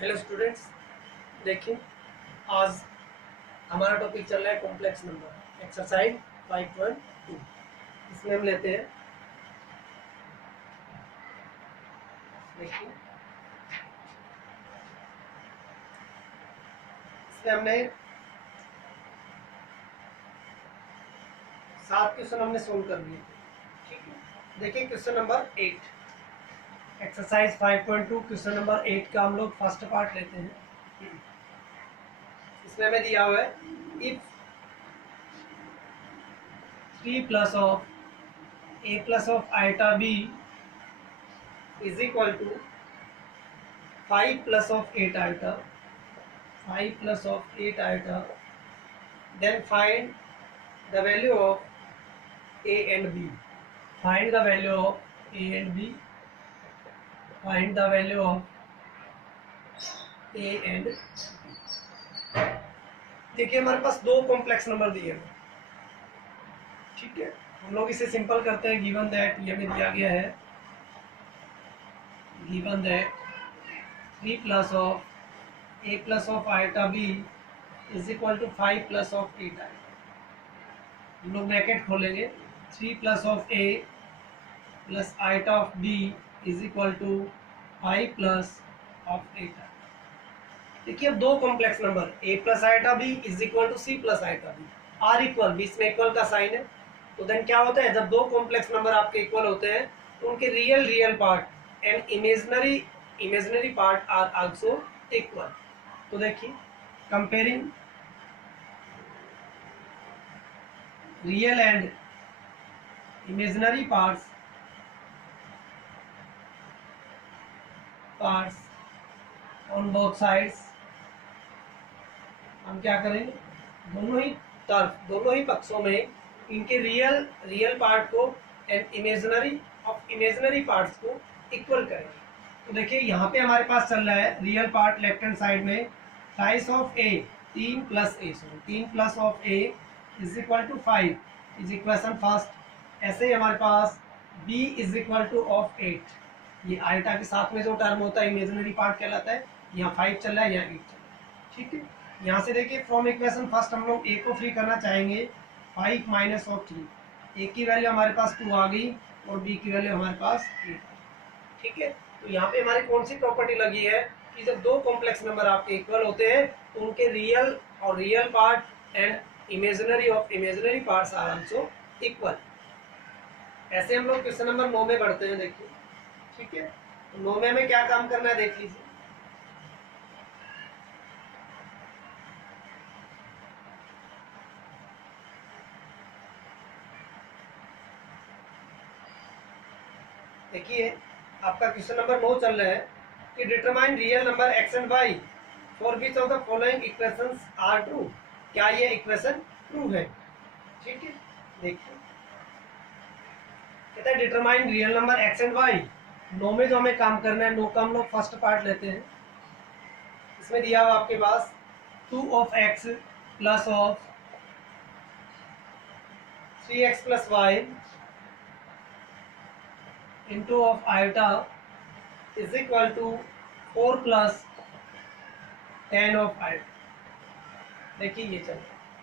Hello students, देखिए आज हमारा टॉपिक चल रहा है कॉम्प्लेक्स नंबर एक्सरसाइज 5.2। इसमें हम लेते हैं, देखिए इसमें हमने 7 क्वेश्चन हमने सोल्व कर दिए थे। ठीक है, देखिए question number 8 exercise 5.2 question number 8 का हम लोग फर्स्ट पार्ट लेते हैं। इसमें हमें दिया हुआ है if 3 plus of a plus of iota b is equal to 5 plus of 8 iota, 5 plus of 8 iota, then find the value of a and b. Find the value of a and b. Find the value of a and b. देखिए हमारे पास दो complex number दिए हैं। ठीक है, हम लोग इसे सिंपल करते हैं। गिवन दैट ये हमें दिया गया है, given that 3 plus of a plus of iota b is equal to 5 plus of 8 iota. हम लोग ब्रैकेट खोलेंगे, 3 plus of a plus iota of b is equal to 5 plus of 8 iota. देखिए अब दो complex number a plus iota b is equal to c plus iota b are equal, बीच में equal का sign है। तो then क्या होता है, जब दो कॉम्प्लेक्स नंबर आपके इक्वल होते हैं तो उनके real part and imaginary part are also equal. तो देखिए comparing real and imaginary parts on both sides, हम क्या करेंगे, दोनों ही तरफ, दोनों ही पक्षों में इनके रियल पार्ट को एंड इमेजिनरी पार्ट्स को इक्वल करेंगे। तो देखिए यहाँ पे हमारे पास चल रहा है real part left hand side में twice of A 3 plus A, 3 plus of A is equal to 5 is equation first. ऐसे ही हमारे पास b is equal to of 8, ये आइटा के साथ में जो टर्म होता है इमेजिनरी पार्ट कहलाता है। यहाँ 5 चल रहा है, यहाँ 8 चल रहा है। ठीक है, यहाँ से देखिए फ्रॉम इक्वेशन फर्स्ट हम लोग a को फ्री करना चाहेंगे, 5 माइनस ऑफ 3, a की वैल्यू हमारे पास 2 आ गई और b की वैल्यू हमारे पास 8। ठीक है, तो यहाँ पे हमारी कौन सी प्रॉपर्टी लगी है कि जब दो कॉम्प्लेक्स नंबर आपके इक्वल होते हैं तो उनके real part and imaginary parts are also equal. ऐसे हम लोग क्वेश्चन नंबर 9 में बढ़ते हैं। देखिए ठीक है, तो 9 में हमें क्या काम करना है देख लीजिए। देखिए आपका क्वेश्चन नंबर 9 चल रहा है कि determine real number x and y for which of the following equations are true. क्या ये इक्वेशन ट्रू है? ठीक है, देखिए कहता है determine real number x and y। 9 में जो हमें काम करना है, 9 का हम लोग फर्स्ट पार्ट लेते हैं। इसमें दिया हुआ आपके पास 2 of x plus of 3x plus y into of iota is equal to 4 plus tan of iota। देखिए ये चल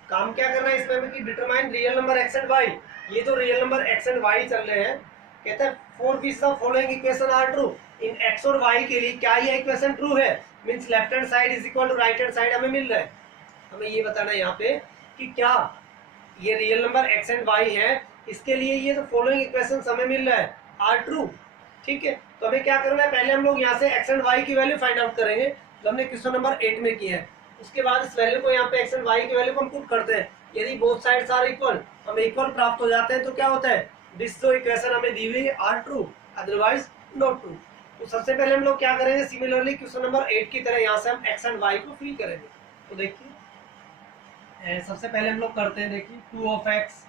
काम क्या करना है इसमें कि determine real number x and y। ये जो real number x and y चल रहे हैं, कहता है for which the following equation are true. इन x और y के लिए क्या ये इक्वेशन ट्रू है, means left hand side is equal to right hand side हमें मिल रहा है। हमें ये बताना है यहाँ पे कि क्या ये real number x and y है, इसके लिए ये जो फॉलोइंग इक्वेशन हमें मिल रहा है आर ट्रू। ठीक है, तो हमें क्या करना है, पहले हम लोग यहाँ से x एंड y की वैल्यू फाइंड आउट करेंगे जो हमने क्वेश्चन नंबर 8 में किया है। उसके बाद इस वैल्यू को यहाँ पे x एंड y की वैल्यू को हम पुट करते हैं। यदि बोथ साइड्स आर इक्वल, हमें इक्वल प्राप्त हो जाते हैं तो क्या होता है, दिस जो इक्वेशन हमें दी हुई है are true, otherwise not true. तो सबसे पहले हम लोग क्या करेंगे, सिमिलरली क्वेश्चन नंबर 8 की तरह यहाँ से हम x एंड y को फ्री करेंगे। तो देखिए सबसे पहले हम लोग करते हैं, देखिए 2 ऑफ x।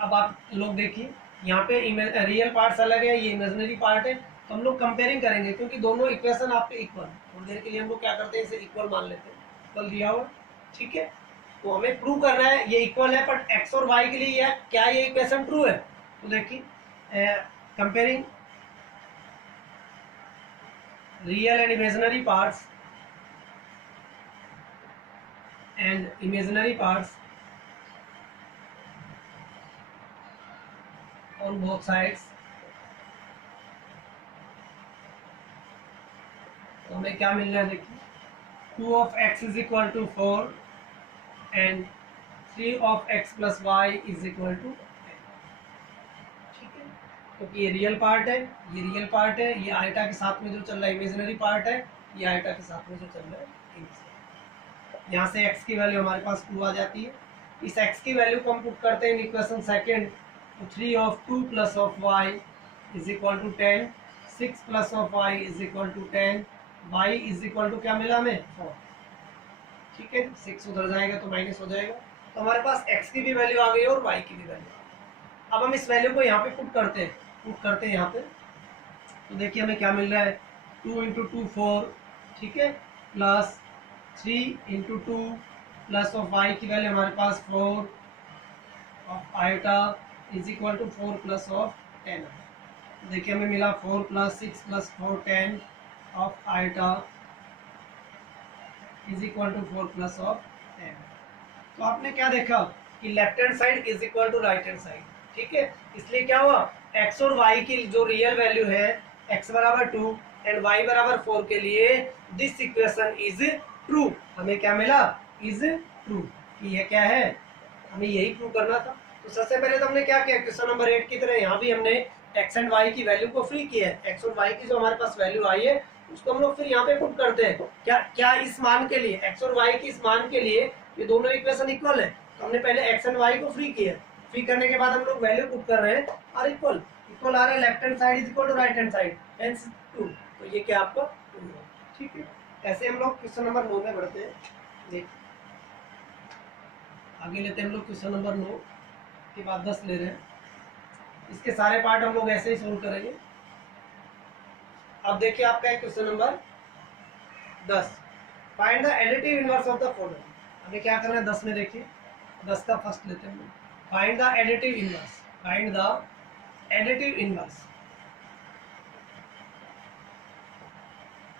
अब आप लोग देखिए यहाँ पे रियल पार्ट्स अलग है, ये इमेजिनरी पार्ट है, तो हम लोग कंपेयरिंग करेंगे क्योंकि दोनों इक्वेशन आपके इक्वल। थोड़ी देर के लिए हम लोग क्या करते हैं, इसे इक्वल मान लेते हैं, इक्वल दिया हुआ। ठीक है, तो हमें प्रूव करना है ये इक्वल है, बट x और y के लिए क्या ये इक्वेशन ट्रू है। तो देखिए comparing real and imaginary parts on both sides, तो हमें क्या मिल रहा है देखिए, 2 of x is equal to 4 and 3 of x plus y is equal to 10। ठीक है, क्योंकि ये रियल पार्ट है, ये आइटा के साथ में जो चल रहा है इमेजिनरी पार्ट है, ये आइटा के साथ में जो चल रहा है इमेजिनरी। यहाँ से x की वैल्यू हमारे पास 2 आ जाती है। इस x की वैल्यू को हम पुट करते हैं इक्वेशन सेकेंड, तो 3 of 2 plus of y is equal to 10, 6 plus of y is equal to 10, y is equal to क्या मिला हमें 4। ठीक है, 6 उधर जाएगा तो माइनस हो जाएगा, तो हमारे पास x की भी वैल्यू आ गई और y की भी वैल्यू। अब हम इस वैल्यू को यहाँ पे पुट करते हैं यहाँ पे, तो देखिए हमें क्या मिल रहा है, 2 इंटू 2 4, ठीक है, plus 3 into 2 plus of y की वैल्यू हमारे पास 4 of iota is equal to 4 plus of 10। देखिए हमें मिला 4 plus 6 plus 4 10 of iota is equal to 4 plus of 10। तो आपने क्या देखा कि left hand side is equal to right hand side. ठीक है, इसलिए क्या हुआ, x और y की जो रियल वैल्यू है, x बराबर 2 एंड y बराबर 4 के लिए दिस इक्वेशन इज ट्रू। हमें क्या मिला, इज ट्रू। ये क्या है, हमें यही प्रूव करना था। तो सबसे पहले तो हमने क्या किया, क्वेश्चन नंबर 8 की तरह यहाँ भी हमने x एंड y की वैल्यू को फ्री किया है। x और y की जो हमारे पास वैल्यू आई है उसको हम लोग फिर यहाँ पे पुट करते हैं। क्या इस मान के लिए, x और y की इस मान के लिए ये दोनों इक्वेशन इक्वल है, तो हमने पहले x एंड y को फ्री किया। फ्री करने के बाद हम लोग वैल्यू पुट कर रहे हैं और इक्वल आ रहा है, left hand side is equal to right hand side, hence 2। तो ये क्या आपका 2 है। ठीक है, ऐसे हम लोग क्वेश्चन नंबर 9 में बढ़ते हैं। देख आगे लेते हैं हम लोग क्वेश्चन नंबर 9 के बाद 10 ले रहे हैं। इसके सारे पार्ट हम लोग ऐसे ही सोल्व करेंगे। अब देखिए आपका question number 10, find the additive inverse of the following. हमें क्या करना है 10 में, देखिए 10 का फर्स्ट लेते हैं हम लोग। Find the additive inverse, find the additive inverse,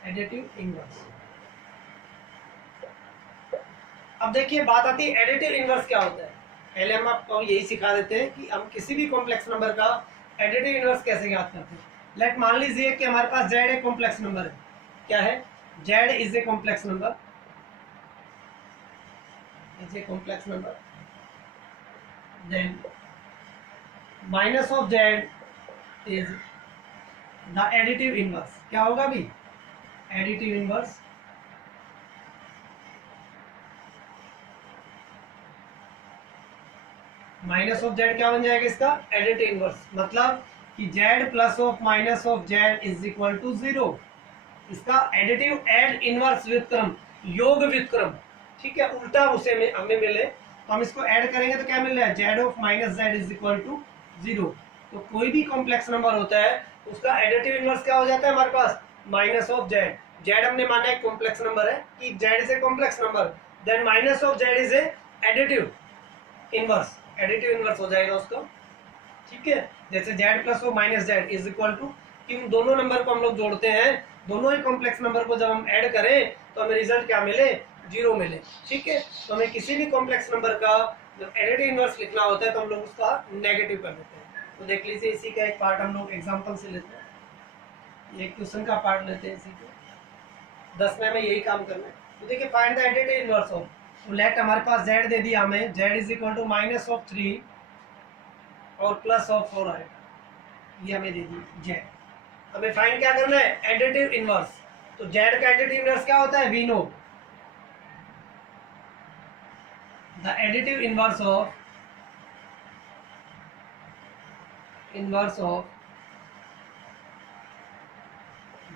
additive inverse. अब देखिए बात आती है एडिटिव इनवर्स क्या होता है। पहले हम आपको यही सिखा देते हैं कि हम किसी भी कॉम्प्लेक्स नंबर का एडिटिव इनवर्स कैसे ज्ञात करते हैं। लेट मान लीजिए कि हमारे पास z एक कॉम्प्लेक्स नंबर है। क्या है, z is a complex number, is a complex number, then minus of z is the additive inverse. क्या होगा भी, additive inverse minus of Z क्या बन जाएगा इसका, एडिटिव इनवर्स। मतलब कि Z plus of minus of Z is equal to 0। इसका एडिटिव एड इनवर्स व्युत्क्रम, योग व्युत्क्रम। ठीक है, उल्टा उसे हमें मिले तो हम इसको ऐड करेंगे तो क्या मिल रहा है, Z of minus Z is equal to 0। तो कोई भी कॉम्प्लेक्स नंबर होता है उसका एडिटिव इनवर्स क्या हो जाता है हमारे पास, माइनस ऑफ जेड। जेड हमने माना एक कॉम्प्लेक्स नंबर है कि Z is a complex number, then minus of Z is a additive inverse, additive inverse हो जाएगा उसका। ठीक है, जैसे z plus of minus Z is equal to, कि उन दोनों नंबर को हम लोग जोड़ते हैं, दोनों ही कॉम्प्लेक्स नंबर को जब हम ऐड करें तो हमें रिजल्ट क्या मिले, 0 मिले। ठीक है, तो हमें किसी भी कॉम्प्लेक्स नंबर का जब एडिटिव इनवर्स लिखना होता है तो हम लोग उसका नेगेटिव कर देते हैं। तो देख लीजिए इसी का एक पार्ट हम लोग एग्जाम्पल से लेते हैं, एक क्वेश्चन का पार्ट लेते हैं इसी को। 10 में हमें यही काम करना है। तो देखिए find the additive inverse of, तो लेट हमारे पास z दे दिया हमें, z is equal to minus of 3 और प्लस ऑफ 4 आएगा, ये हमें दे दी z। हमें फाइंड क्या करना है, एडिटिव इनवर्स। तो z का एडिटिव इनवर्स क्या होता है, we know the additive inverse of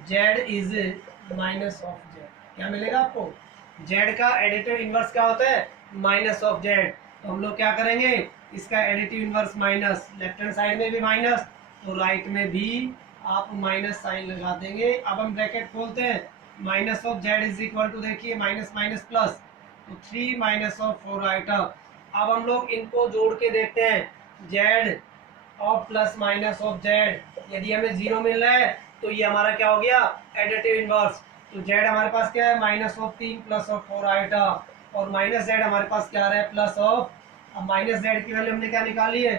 z is minus of z। क्या मिलेगा आपको, z का एडिटिव इनवर्स क्या होता है, माइनस ऑफ z। तो हम लोग क्या करेंगे, इसका additive inverse minus, left hand side में भी माइनस तो राइट में भी आप माइनस साइन लगा देंगे। अब हम ब्रैकेट खोलते हैं, minus of z is equal to, देखिए माइनस माइनस प्लस, तो 3 माइनस ऑफ 4 आइटा। अब हम लोग इनको जोड़ के देखते हैं, z of plus minus of z, यदि हमें 0 मिल रहा है तो ये हमारा क्या हो गया, एडिटिव इनवर्स। तो जेड हमारे पास क्या है, minus of 3 plus of 4 iota, और माइनस जेड हमारे पास क्या आ रहा है, प्लस ऑफ, अब माइनस जेड की वैल्यू हमने क्या निकाली है,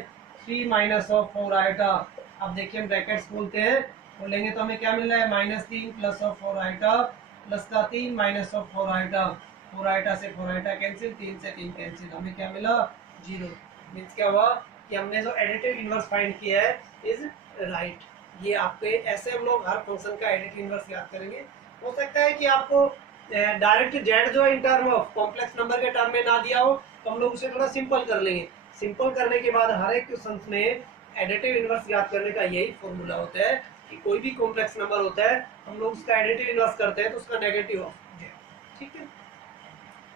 3 माइनस ऑफ 4 आइटा। अब देखिए हम ब्रैकेट्स खोलते हैं, खोलेंगे तो हमें क्या मिल रहा है, -3 प्लस ऑफ 4 आइटा प्लस का 3 माइनस ऑफ 4 आइटा, 4 आइटा से 4 आइटा कैंसिल, 3 से 3 कैंसिल, हमें क्या मिला, 0। मीन्स क्या हुआ कि हमने जो एडिटिव इनवर्स फाइंड किया है इज राइट। ये आपके ऐसे हम लोग हर फंक्शन का एडिटिव इनवर्स याद करेंगे। हो सकता है कि आपको डायरेक्ट जेड जो है in term of complex number के टर्म में ना दिया हो, तो हम लोग उसे थोड़ा सिंपल कर लेंगे। सिंपल करने के बाद हर एक क्वेश्चन में एडिटिव इनवर्स याद करने का यही फॉर्मूला होता है कि कोई भी कॉम्प्लेक्स नंबर होता है हम लोग उसका एडिटिव इनवर्स करते हैं तो उसका नेगेटिव ऑफ जेड। ठीक है,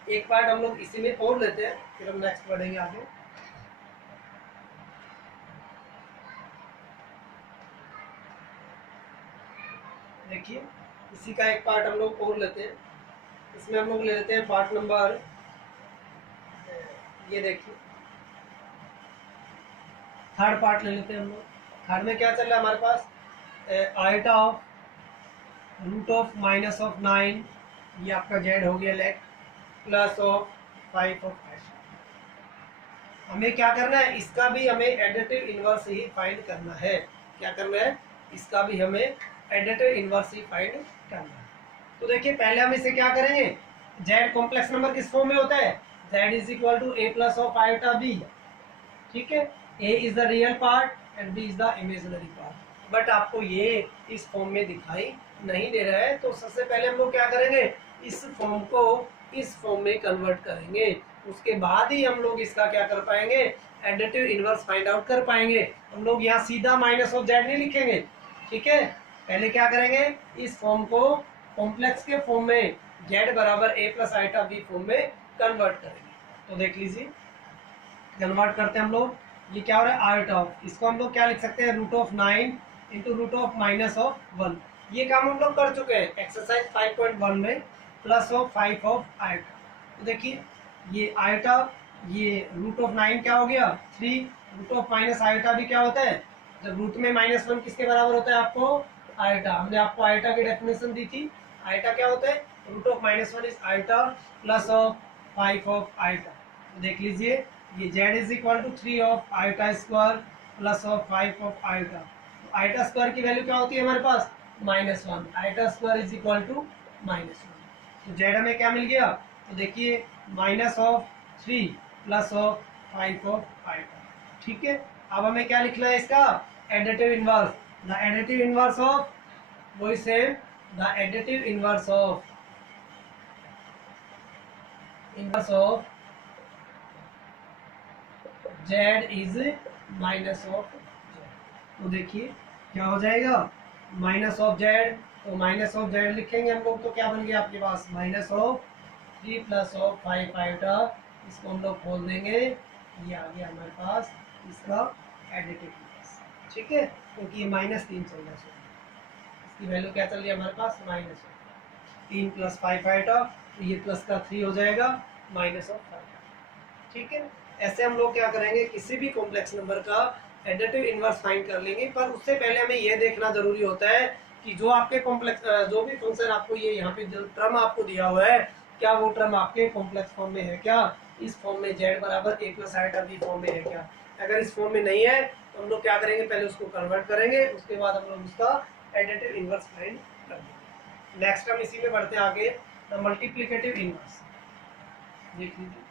एक पार्ट हम लोग इसी में और लेते हैं, फिर हम नेक्स्ट बढ़ेंगे आगे। देखिए इसी का एक पार्ट हम लोग और लेते हैं, इसमें हम लोग ले लेते हैं पार्ट नंबर, ये देखिए थर्ड पार्ट ले लेते हैं हम लोग। थर्ड में क्या चल रहा है हमारे पास, iota of root of minus of 9, ये आपका जेड हो गया left, plus of 5 of H. हमें क्या करना है, इसका भी हमें एडिटिव इनवर्स ही फाइंड करना है। क्या करना है, इसका भी हमें एडिटिव इनवर्स ही फाइंड करना है। तो देखिए पहले हम इसे क्या करेंगे, जेड कॉम्प्लेक्स नंबर किस फॉर्म में होता है, Z is equal to A plus of iota B. ठीक है, A is the real part and B is the imaginary part. But आपको ये इस फॉर्म में दिखाई नहीं दे रहा है, तो सबसे पहले हम लोग क्या करेंगे, इस फॉर्म को इस फॉर्म में कन्वर्ट करेंगे, उसके बाद ही हम लोग इसका क्या कर पाएंगे, एडिटिव इनवर्स फाइंड आउट कर पाएंगे। हम लोग यहाँ सीधा माइनस ऑफ जेड नहीं लिखेंगे। ठीक है, पहले क्या करेंगे, इस फॉर्म को कॉम्प्लेक्स के फॉर्म में जेड बराबर ए प्लस आइटा बी फॉर्म में कन्वर्ट करेंगे। तो देख लीजिए कन्वर्ट करते हैं हम लोग, ये क्या हो रहा है, आइटा ऑफ, इसको हम लोग क्या लिख सकते हैं, root of 9 into root of minus of 1। ये काम हम लोग कर चुके हैं एक्सरसाइज 5.1 में, प्लस ऑफ 5 ऑफ आइटा। तो देखिए ये आइटा, ये रूट ऑफ 9 क्या हो गया 3, रूट ऑफ माइनस आइटा भी क्या होता है, जब रूट में -1 किसके बराबर होता है आपको, आइटा। हमने आपको आइटा की डेफिनेशन दी थी, आइटा क्या होता है, root of -1 is iota plus of 5 of iota. तो देख लीजिए ये z is equal to 3 of iota square plus of 5 of iota. तो आइटा स्क्वायर की वैल्यू क्या होती है हमारे पास, -1, iota square is equal to -1। तो z हमें क्या मिल गया, तो देखिए minus of 3 plus of 5 of iota. ठीक है, अब हमें क्या लिखना है इसका additive inverse, the additive inverse of, वही same, the additive inverse of z is minus of z। तो देखिए क्या हो जाएगा, माइनस ऑफ z, तो माइनस ऑफ z लिखेंगे हम लोग, तो क्या बन गया आपके पास, minus of 3 plus of 5 iota, इसको हम लोग खोल देंगे, ये आ गया हमारे पास इसका एडिटिव इनवर्स। ठीक है, क्योंकि ये -3 चल रहा है, इसकी वैल्यू क्या चल रही है हमारे पास, -3 प्लस 5 आइटा, तो ये प्लस का 3 हो जाएगा, माइनस ऑफ 5। ठीक है, ऐसे हम लोग क्या करेंगे, किसी भी कॉम्प्लेक्स नंबर का एडिटिव इनवर्स फाइंड कर लेंगे। पर उससे पहले हमें यह देखना जरूरी होता है कि जो आपके कॉम्प्लेक्स, जो भी फंक्शन आपको ये यहाँ पे जो टर्म आपको दिया हुआ है, क्या वो टर्म आपके कॉम्प्लेक्स फॉर्म में है क्या, इस फॉर्म में z बराबर a plus iota b form में है क्या। अगर इस फॉर्म में नहीं है तो हम लोग क्या करेंगे, पहले उसको कन्वर्ट करेंगे, उसके बाद हम लोग उसका एडिटिव इनवर्स फाइंड कर देंगे। नेक्स्ट हम इसी में बढ़ते हैं आगे, द मल्टीप्लिकेटिव इनवर्स। देख लीजिए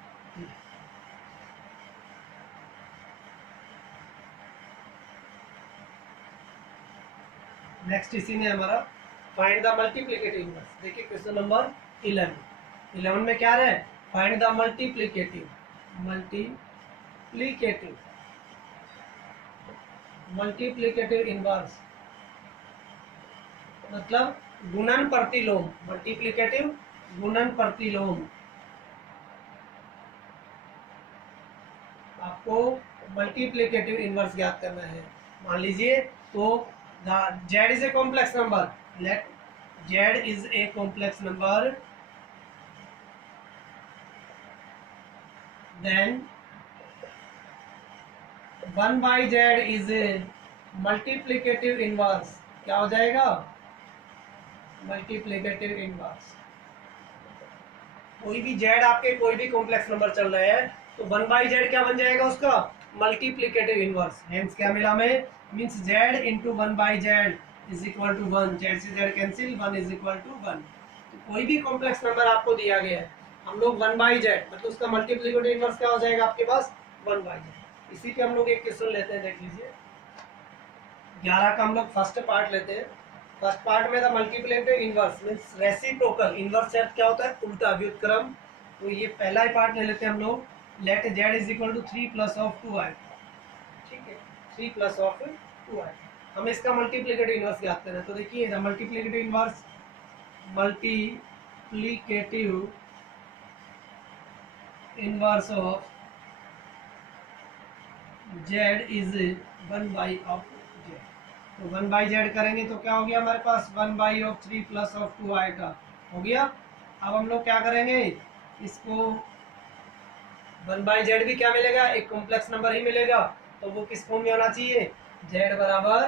नेक्स्ट इसी में हमारा फाइंड द मल्टीप्लिकेटिव इनवर्स। देखिए क्वेश्चन नंबर 11 में क्या है, फाइंड द मल्टीप्लिकेटिव इनवर्स, मतलब गुणन प्रतिलोम, मल्टीप्लिकेटिव गुणन प्रतिलोम। आपको मल्टीप्लिकेटिव इनवर्स याद करना है। मान लीजिए तो z is a complex number, let z is a complex number, then 1 by z is a multiplicative inverse, क्या हो जाएगा, मल्टीप्लिकेटिव इनवर्स। कोई भी जेड आपके कोई भी कॉम्प्लेक्स नंबर चल रहे हैं तो 1/z क्या बन जाएगा उसका, मल्टीप्लिकेटिव इनवर्स। हेंस क्या मिला हमें, means z into 1/z is equal to 1, Z से Z cancel, 1 is equal to 1। तो कोई भी कॉम्प्लेक्स नंबर आपको दिया गया है, हम लोग 1/z मतलब उसका मल्टीप्लिकेटिव इनवर्स क्या हो जाएगा आपके पास, 1/z। इसी पे हम लोग एक क्वेश्चन लेते हैं, देख लीजिए 11 का हम लोग फर्स्ट पार्ट लेते हैं। फर्स्ट पार्ट में था multiplicative inverse means reciprocal, inverse से क्या होता है, उल्टा व्युत्क्रम। तो ये पहला ही पार्ट ले लेते हैं हम लोग, let z is equal to 3 plus of 2i, ठीक है 3 प्लस ऑफ 2i। हमें इसका मल्टीप्लिकेटिव इनवर्स ज्ञात करना है। तो देखिए the multiplicative inverse, multiplicative inverse of z is 1 of z। तो 1/z करेंगे तो क्या हो गया हमारे पास, 1 ऑफ 3 प्लस ऑफ 2i का हो गया। अब हम लोग क्या करेंगे, इसको 1/z भी क्या मिलेगा, एक कॉम्प्लेक्स नंबर ही मिलेगा, तो वो किस फॉर्म में होना चाहिए, z बराबर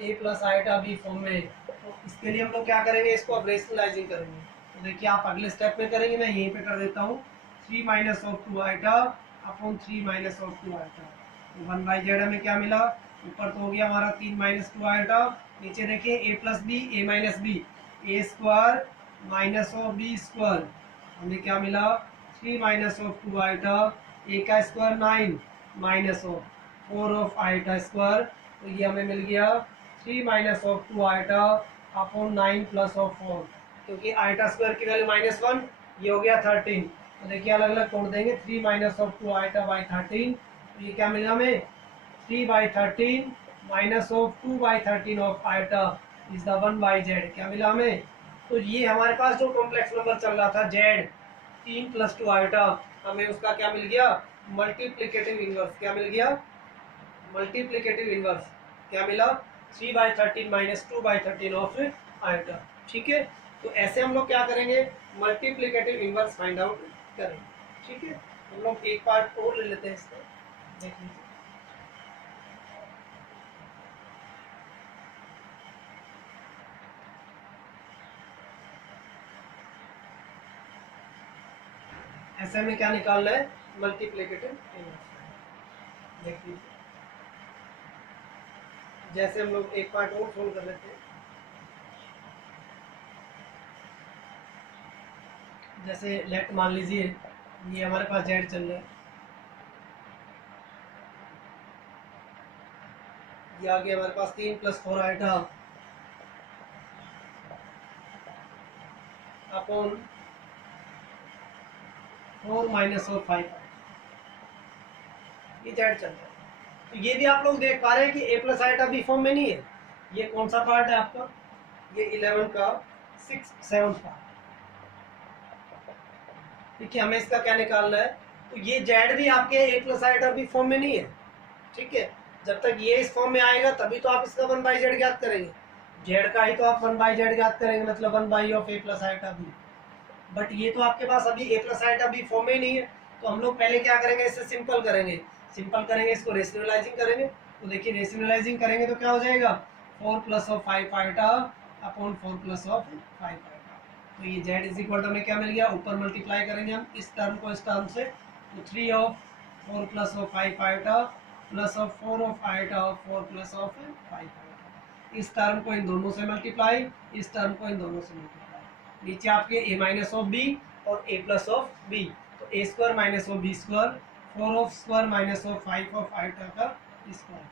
a plus iota b form में। तो इसके लिए हम लोग क्या करेंगे, इसको अब रेशनलाइजिंग करेंगे। तो देखिए आप अगले स्टेप में करेंगे, मैं यहीं पे कर देता हूँ, 3 minus of 2 iota upon 3 minus of 2 iota. तो 1/z हमें क्या मिला, ऊपर तो हो गया हमारा 3 माइनस 2 आइटा, नीचे देखिए a plus B a minus B, A square minus of B square, हमें क्या मिला 3 माइनस ऑफ 2 आइटा, ए का square 9 minus of 4 of iota square. तो ये हमें मिल गया 3 minus of 2 iota upon 9 plus of 4, क्योंकि आइटा स्क्वायर की वैल्यू -1, ये हो गया 13। तो देखिए अलग अलग तोड़ देंगे, 3 माइनस ऑफ 2 आइटा बाई 13, तो ये क्या मिला हमें 3/13 minus of 2/13 of iota is the 1/z, क्या मिला हमें। तो ये हमारे पास जो कॉम्प्लेक्स नंबर चल रहा था z 3 प्लस 2 आइटा, हमें उसका क्या मिल गया, मल्टीप्लिकेटिव इनवर्स। क्या मिल गया, मल्टीप्लिकेटिव इनवर्स क्या मिला, 3/13 माइनस 2/13 ऑफ आइटा। ठीक है, तो ऐसे हम लोग क्या करेंगे, मल्टीप्लिकेटिव इनवर्स फाइंड आउट करेंगे। ठीक है, हम लोग एक पार्ट और ले लेते हैं इसका, देख लीजिए। ऐसे में क्या निकालना है, मल्टीप्लिकेटिव इनवर्स, देख लीजिए। जैसे हम लोग एक पार्ट और सोल्व कर लेते हैं, जैसे लेट मान लीजिए ये हमारे पास z चल रहा है, ये आ गया हमारे पास 3 प्लस 4 आइटा अपॉन 4 माइनस और 5, ये z चल रहा है। तो ये भी आप लोग देख पा रहे हैं कि a plus iota B form में नहीं है। ये कौन सा पार्ट है आपका, ये 11 का 6 7 पार्ट। ठीक है, हमें इसका क्या निकालना है, तो ये z भी आपके a plus iota B form में नहीं है। ठीक है, जब तक ये इस फॉर्म में आएगा तभी तो आप इसका 1/z ज्ञात करेंगे, z का ही तो आप 1/z ज्ञात करेंगे, मतलब 1 of a plus iota B. But ये तो आपके पास अभी a plus iota B form में ही नहीं है, तो हम लोग पहले क्या करेंगे, इससे सिंपल करेंगे, इसको रेशनलाइजिंग करेंगे। तो देखिए रेशनलाइजिंग करेंगे तो क्या हो जाएगा, 4 plus of 5 iota upon 4 plus of 5 iota. तो ये z इज इक्वल टू हमें क्या मिल गया, ऊपर मल्टीप्लाई करेंगे हम इस टर्म को इस टर्म से, तो 3 of 4 plus of 5 iota plus of 4 of iota of 4 plus of 5 iota. इस टर्म को इन दोनों से मल्टीप्लाई, इस टर्म को इन दोनों से मल्टीप्लाई, नीचे आपके a माइनस ऑफ b और a प्लस ऑफ b, तो a square minus of b square, 4 of square minus of 5 of iota का स्क्वायर।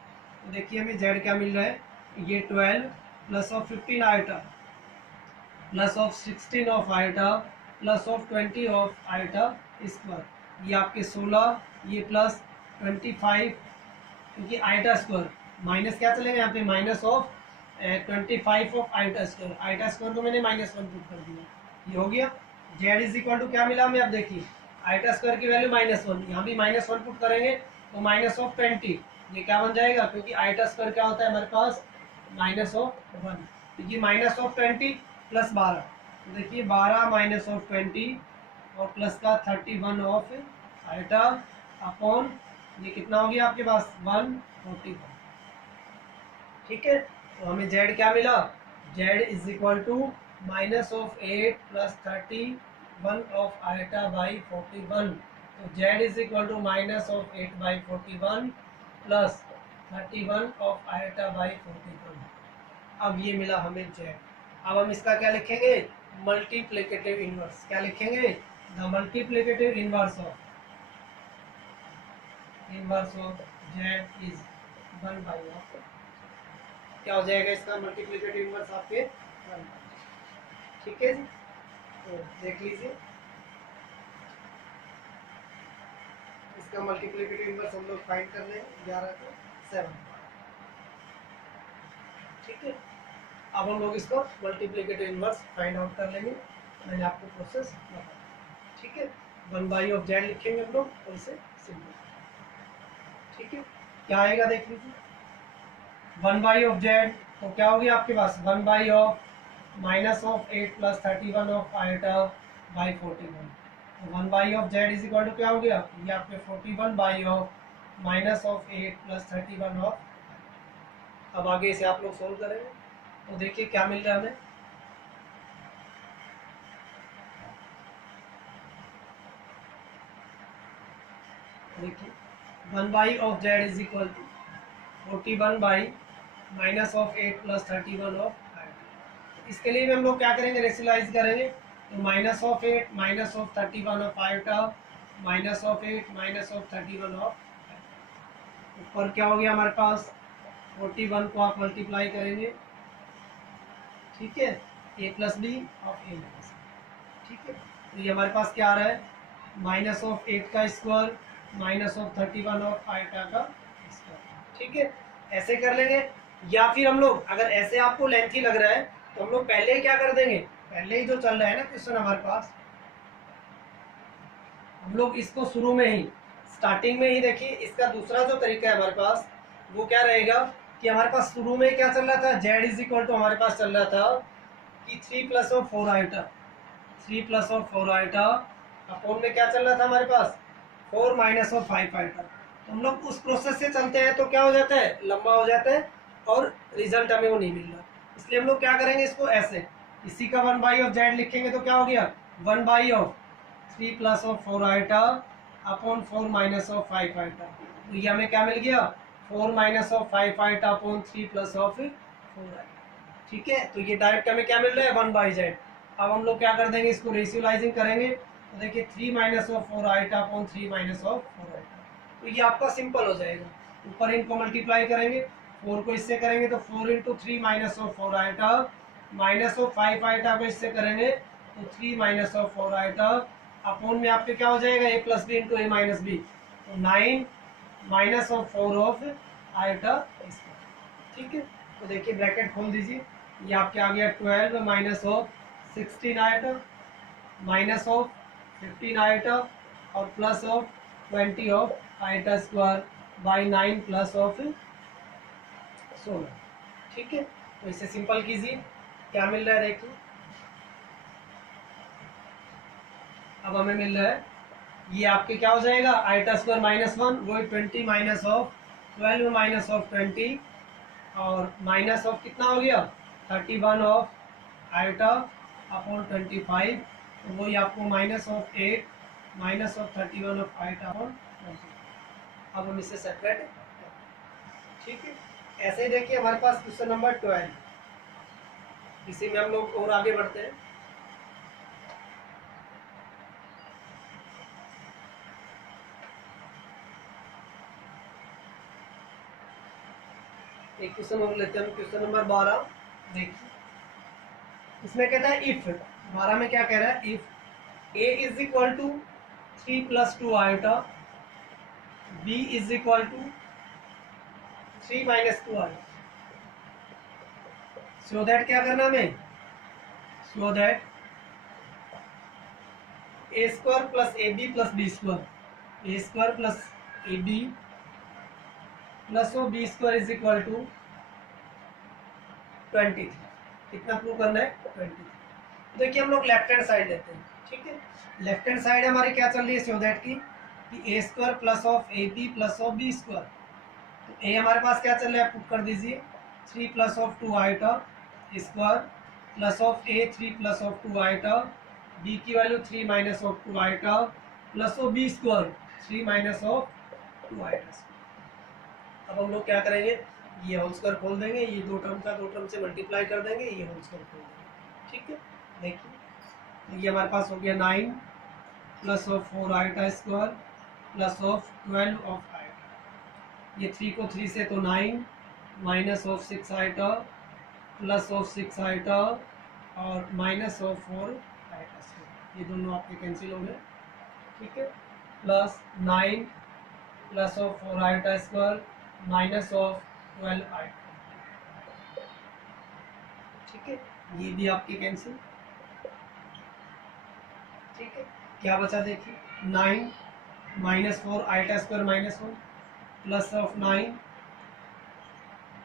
तो देखिए हमें z क्या मिल रहा है, ये 12 plus of 15 iota plus of 16 of iota plus of 20 of iota square, ये आपके 16, ये प्लस 25, क्योंकि आइटा स्क्वायर माइनस क्या चलेगा यहाँ पे, minus of 25 of iota square, iota square को मैंने -1 पुट कर दिया, ये हो गया। z इज इक्वल टू क्या मिला हमें, अब देखिए आइटा स्क्वायर की वैल्यू -1, यहाँ भी -1 पुट करेंगे तो माइनस ऑफ 20, ये क्या बन जाएगा, क्योंकि आइटा स्क्वायर क्या होता है हमारे पास -1, तो ये -20 प्लस 12, तो देखिए 12 माइनस ऑफ 20 और प्लस का 31 ऑफ आइटा अपॉन, ये कितना हो गया आपके पास 141। ठीक है, तो हमें जेड क्या मिला, z is equal to minus of 8 plus 31 of iota by 41। तो z is equal to minus of 8 by 41 plus 31 of iota by 41। अब ये मिला हमें जेड। अब हम इसका क्या लिखेंगे, मल्टीप्लिकेटिव इनवर्स। क्या लिखेंगे, the multiplicative inverse of Z is 1/। क्या हो जाएगा इसका मल्टीप्लिकेटिव इनवर्स आपके 1। ठीक है जी, तो देख लीजिए इसका मल्टीप्लिकेटिव इनवर्स हम लोग फाइंड कर रहे हैं 11 को 7। ठीक है, अब हम लोग इसको मल्टीप्लिकेटिव इनवर्स फाइंड आउट कर लेंगे। मैंने आपको प्रोसेस बताया। ठीक है, 1/ऑफ जेड लिखेंगे हम लोग और इसे सिंपल। ठीक है, क्या आएगा देख लीजिए, 1/ऑफ जेड तो क्या होगी आपके पास 1/ऑफ minus of 8 plus 31 of iota by 41। तो 1/ऑफ जेड इज इक्वल टू क्या हो गया, ये आपके 41/ऑफ माइनस ऑफ 8 प्लस 31 ऑफ। अब आगे इसे आप लोग सोल्व करेंगे तो देखिए क्या मिल रहा है हमें। देखिए 1/ऑफ Z is equal to 41 by minus of 8 plus 31 of. इसके लिए भी हम लोग क्या करेंगे, रेशनलाइज करेंगे। तो minus of 8 minus of 31 of iota minus of 8 minus of 31 of. ऊपर क्या हो गया हमारे पास, 41 को आप मल्टीप्लाई करेंगे। ठीक है, A plus B of A minus. ठीक है, तो ये हमारे पास क्या आ रहा है, माइनस ऑफ 8 का square minus of 31 of iota का स्क्वायर। ठीक है, ऐसे कर लेंगे। या फिर हम लोग अगर ऐसे आपको लेंथी लग रहा है तो हम लोग पहले ही क्या कर देंगे, पहले ही जो चल रहा है ना क्वेश्चन हमारे पास, हम लोग इसको शुरू में ही स्टार्टिंग में ही देखिए। इसका दूसरा जो तरीका है हमारे पास वो क्या रहेगा कि हमारे पास शुरू में क्या चल रहा था, जेड इज इक्वल टू हमारे पास चल रहा था कि 3 plus of 4 iota 3 plus of 4 iota upon में क्या चल रहा था हमारे पास 4 माइनस ऑफ 5 आइटा। तो हम लोग उस प्रोसेस से चलते हैं तो क्या हो जाता है, लंबा हो जाता है और रिजल्ट हमें वो नहीं मिल रहा। इसलिए हम लोग क्या करेंगे, इसको ऐसे इसी का 1/ऑफ जेड लिखेंगे तो क्या हो गया 1/ऑफ 3 plus of 4 iota upon 4 minus of 5 iota. तो ये हमें क्या मिल गया 4 minus of 5 iota upon 3 plus of 4 iota. ठीक है, तो ये डायरेक्ट हमें क्या मिल रहा है 1/जेड। अब हम लोग क्या कर देंगे, इसको रेशियोलाइजिंग करेंगे तो देखिए 3 minus of 4 iota upon 3 minus of 4 iota. तो ये आपका सिंपल हो जाएगा। ऊपर इनको मल्टीप्लाई करेंगे, 4 को इससे करेंगे तो 4 into 3 minus of 4 iota minus of 5 iota को इससे करेंगे तो 3 माइनस ऑफ 4 आइटा अपॉन में आपके क्या हो जाएगा a plus b into a minus b. तो 9 minus of 4 of iota square. ठीक है, तो देखिए ब्रैकेट खोल दीजिए, ये आपके आ गया 12 minus of 16 iota minus of 15 iota और plus of 20 of iota square by 9 plus of 16। ठीक है, तो इसे सिंपल कीजिए, क्या मिल रहा है देखिए। अब हमें मिल रहा है ये आपके क्या हो जाएगा आइटा स्क्वायर माइनस 1 वो 20 माइनस ऑफ 12 माइनस ऑफ 20 और माइनस ऑफ कितना हो गया 31 ऑफ आइटा अपॉन 25। तो वही आपको minus of 8 minus of 31 of iota upon 20। अब हम इसे सेपरेट। ठीक है, ऐसे ही देखिए हमारे पास क्वेश्चन नंबर 12, इसी में हम लोग और आगे बढ़ते हैं। एक क्वेश्चन और लेते हैं, क्वेश्चन नंबर 12। देखिए इसमें कहता है इफ 12 में क्या कह रहा है, if a is equal to 3 plus 2 iota b is equal to 3 minus 2 iota. So that क्या करना हमें, so that a square plus a B plus b square a square plus a B plus o b square is equal to 23। कितना prove करना है 23। देखिए हम लोग left hand side लेते हैं। ठीक है, लेफ्ट हैंड साइड हमारी क्या चल रही है सो दैट की कि A square plus of A B plus of B square. तो ए हमारे पास क्या चल रहा है पुट कर दीजिए 3 plus of 2 iota square plus of A 3 plus of 2 iota, B की value 3 minus of 2 iota plus of B square 3 minus of 2 iota. अब हम लोग क्या करेंगे, ये होल स्क्वायर खोल देंगे, ये दो टर्म का दो टर्म से मल्टीप्लाई कर देंगे, ये होल स्क्वायर खोल देंगे। ठीक है, देखिए तो ये हमारे पास हो गया 9 plus of 4 iota square plus of 12 of iota. ये 3 को 3 से तो 9 minus of 6 iota plus of 6 iota और माइनस ऑफ 4 आइटा स्क्वायर, ये दोनों आपके कैंसिल हो गए। ठीक है, plus 9 plus of 4 iota square minus of 12 iota. ठीक है, ये भी आपके कैंसिल। ठीक है, क्या बचा देखिए, 9 minus 4 iota square minus 1 plus of 9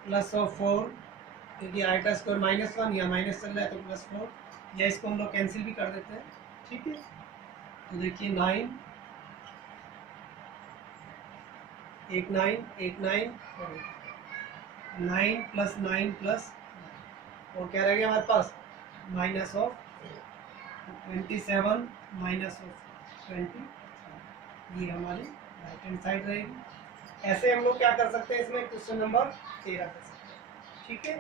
plus of 4, क्योंकि आइटा स्क्वायर माइनस 1 या माइनस चल रहा है तो प्लस 4, या इसको हम लोग कैंसिल भी कर देते हैं। ठीक है, तो देखिए 9 एक 9 और 9 प्लस 9 प्लस और क्या रह गया हमारे पास, माइनस ऑफ 27 माइनस ऑफ 20, ये हमारी राइट हैंड साइड रहेगी। ऐसे हम लोग क्या कर सकते हैं, इसमें क्वेश्चन नंबर 13 कर सकते हैं। ठीक है।